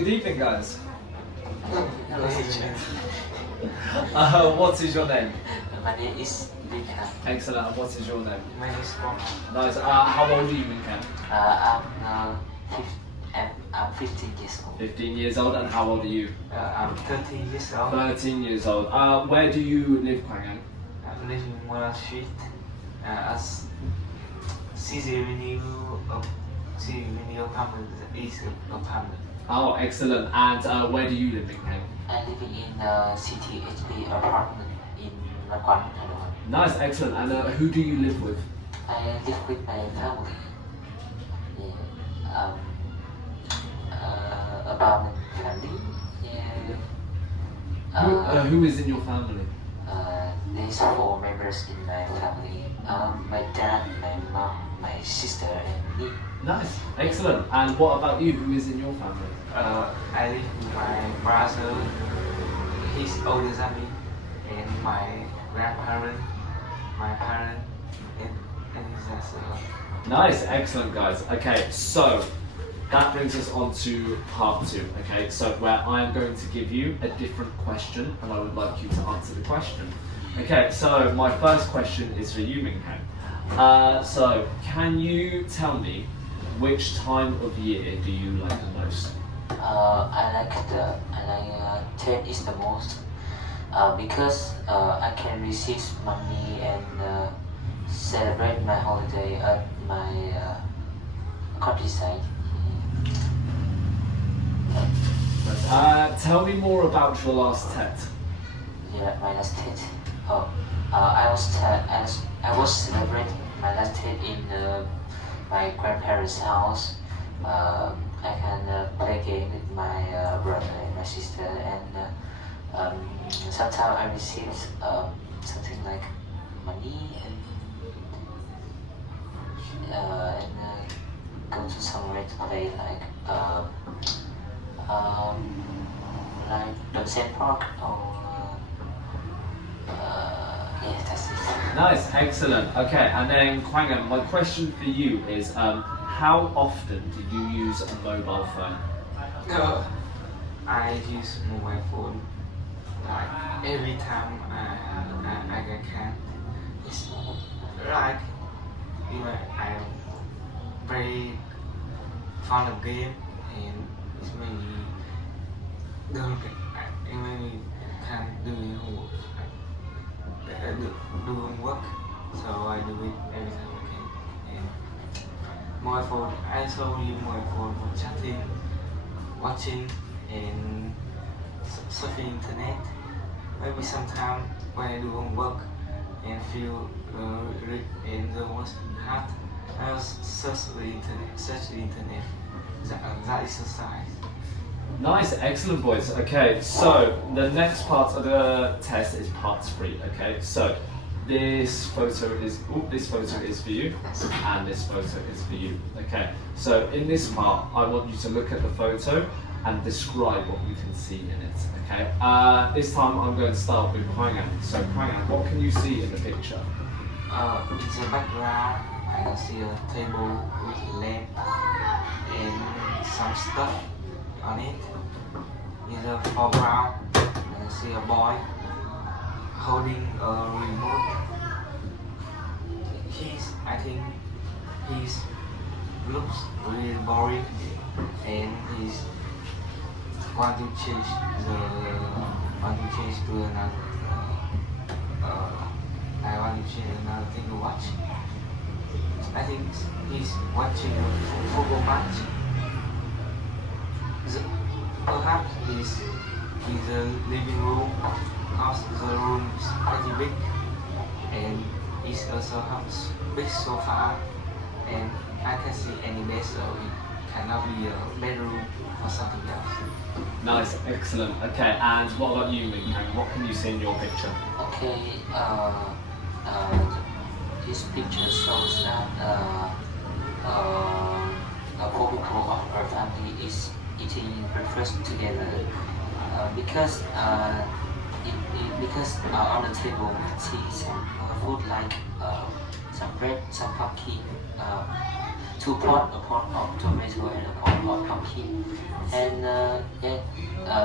Good evening, guys. What is your name? My name is Vinh. Excellent. And what is your name? My name is Quang. Nice. How old are you, Khang? I'm 15 years old. 15 years old. And how old are you? I'm 13 years old. 13 years old. Where do you live, Quang? I live in Mola Street. As CZ Avenue apartment is apartment. Oh, excellent. And where do you live, Khang? I live in CTHB apartment in Quang. Nice, excellent. And who do you live with? I live with my family. Yeah. About my family. Yeah. Who is in your family? There's 4 members in my family. My dad, my mom, my sister, and me. Nice, excellent. And what about you? Who is in your family? I live with my brother. He's older than me, and my grandparents, my parents, and that's Nice, excellent, guys. Okay, so that brings us on to part 2. Okay, so where I'm going to give you a different question, and I would like you to answer the question. Okay, so my first question is for you, Khang. So can you tell me which time of year do you like the most? I like 10 is the most because I can receive money and celebrate my holiday at my countryside. Tell me more about your last TET. Yeah, my last TET. I was celebrating my last TET in my grandparents' house. I can play game with my brother and my sister, and sometimes I received something like money and go to somewhere to play like the Zen Park or yeah, that's it. Nice, excellent. Okay, and then Quang, my question for you is how often do you use a mobile phone? I use mobile phone like every time I can. It's like I play fun of game and it's maybe can do homework, so I do it every time I can. And mobile phone, I also use mobile phone for chatting, watching, and surfing internet. Maybe sometimes when I do homework and feel and the most hard, I will search the internet. That exercise. Nice, excellent, boys. Okay, so the next part of the test is part 3. Okay, so this photo is for you, and this photo is for you. Okay, so in this part, I want you to look at the photo and describe what you can see in it. Okay, this time I'm going to start with Quang. So Quang, what can you see in the picture? In the background, I can see a table with a lamp and some stuff on it. In the foreground, I can see a boy holding a remote. I think he's looks really boring, and he's want to change to another. I want to change another thing to watch. I think he's watching a football match. Perhaps he's in the living room because the room is pretty big, and it also has big sofa, and I can see any bed, so it cannot be a bedroom or something else. Nice, excellent. Okay, and what about you, Khang? What can you see in your picture? Okay, this picture shows that a couple of our family is eating breakfast together because on the table we see some food like some bread, some pumpkin, two pot, a pot of tomato and a pot of pumpkin. And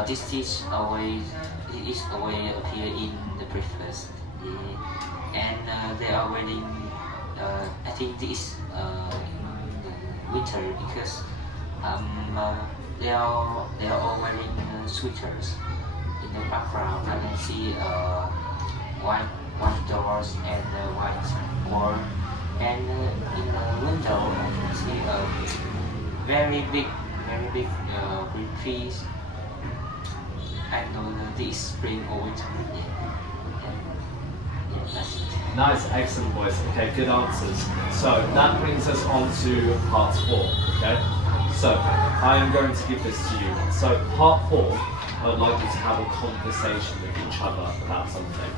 this dish always appear in the breakfast. Yeah. And they are wearing. I think this in winter because they are all wearing sweaters. In the background, I can see white doors and white wall. And in the window, I can see a very big green trees. I know that this spring or winter. Yeah, that's it. Nice, excellent boys. Okay, good answers. So that brings us on to part 4. Okay, so I am going to give this to you. So part 4, I would like you to have a conversation with each other about something.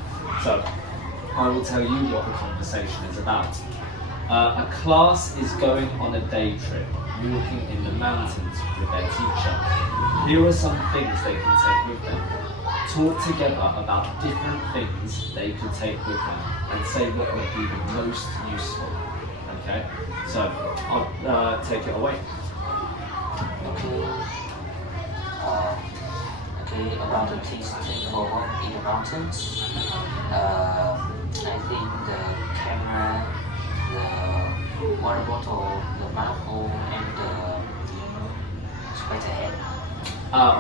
So I will tell you what the conversation is about. A class is going on a day trip, walking in the mountains with their teacher. Here are some things they can take with them. Talk together about different things they could take with them and say what would be the most useful. Okay, so I'll take it away. Okay, about the things to take forward in the mountains. I think the camera, the water bottle, the map and the sweater hat.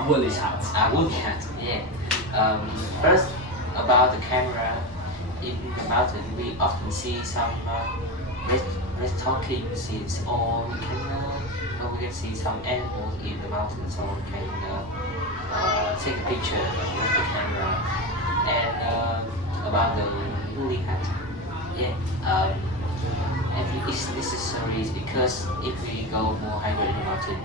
Woolly hat. Woolly hat, yeah. First, about the camera in the mountain, we often see some red talking scenes, or we can see some animals in the mountain, so we can take a picture with the camera. And about the woolly hat, yeah. I think it's necessary because if we go more higher in the mountain,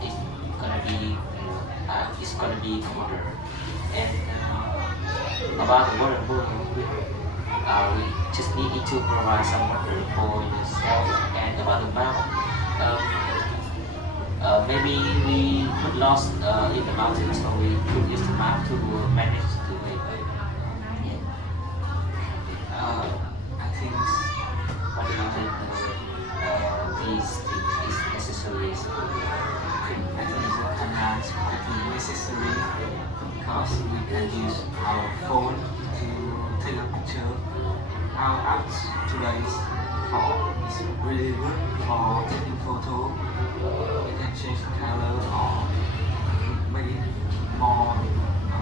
it's gonna be colder. And about the water bottle, we just need to provide some water for yourself. And about the map, maybe we got lost in the mountains, so we could use the map to manage the way. I think what do you think? These things is necessary. I think the camera is quite necessary because we can use our phone to take a picture. Our apps today is really good for taking photo. We can change the color or make it more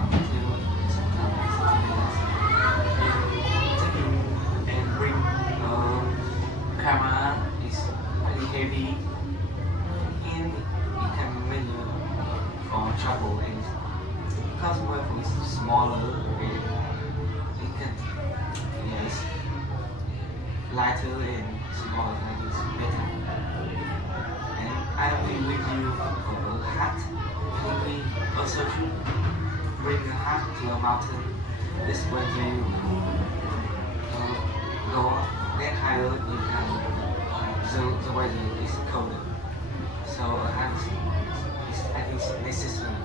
detailed. And bring camera is very heavy and it can make for travel and because mobile phone is smaller and it can lighter and smaller and it's better. And I agree with you for a hat. We also should bring a hat to a mountain. This when you go get higher, you can the weather is colder. So a hat is I think it's necessary.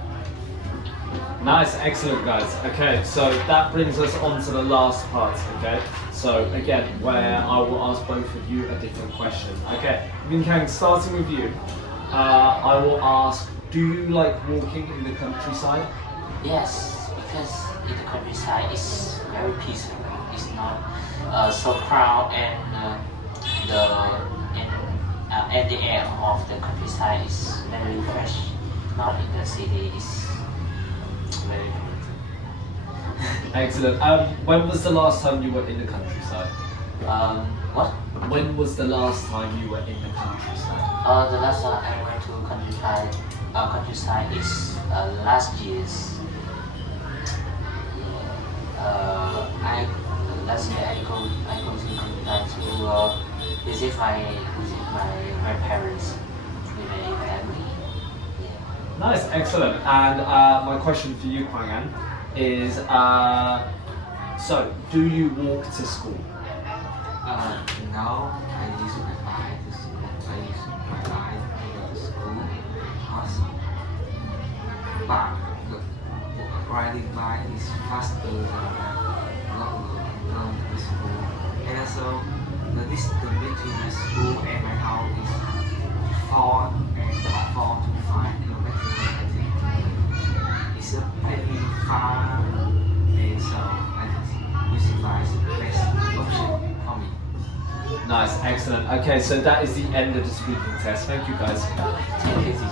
Nice, excellent guys. Okay, so that brings us on to the last part, okay? So again, where I will ask both of you a different question. Okay, Vinh, Khang, starting with you, I will ask, do you like walking in the countryside? Yes, because in the countryside it's very peaceful. It's not so crowded and the air of the countryside is very fresh. Not in the city. It's very good. Excellent. When was the last time you were in the countryside? What? When was the last time you were in the countryside? The last time I went to countryside is last year's. Last year I go to countryside to visit my grandparents with my family. Yeah. Nice, excellent. And my question for you, Quang, is, so do you walk to school? Now I use my bike to school. I use my bike to go to school because riding bike is faster than going to school. And also the distance between my school and my house is 4 to 5 kilometers. I think it's a pretty far, and so I think using bike is the best option for me. Nice, excellent. Okay, so that is the end of the speaking test. Thank you guys. Take it easy.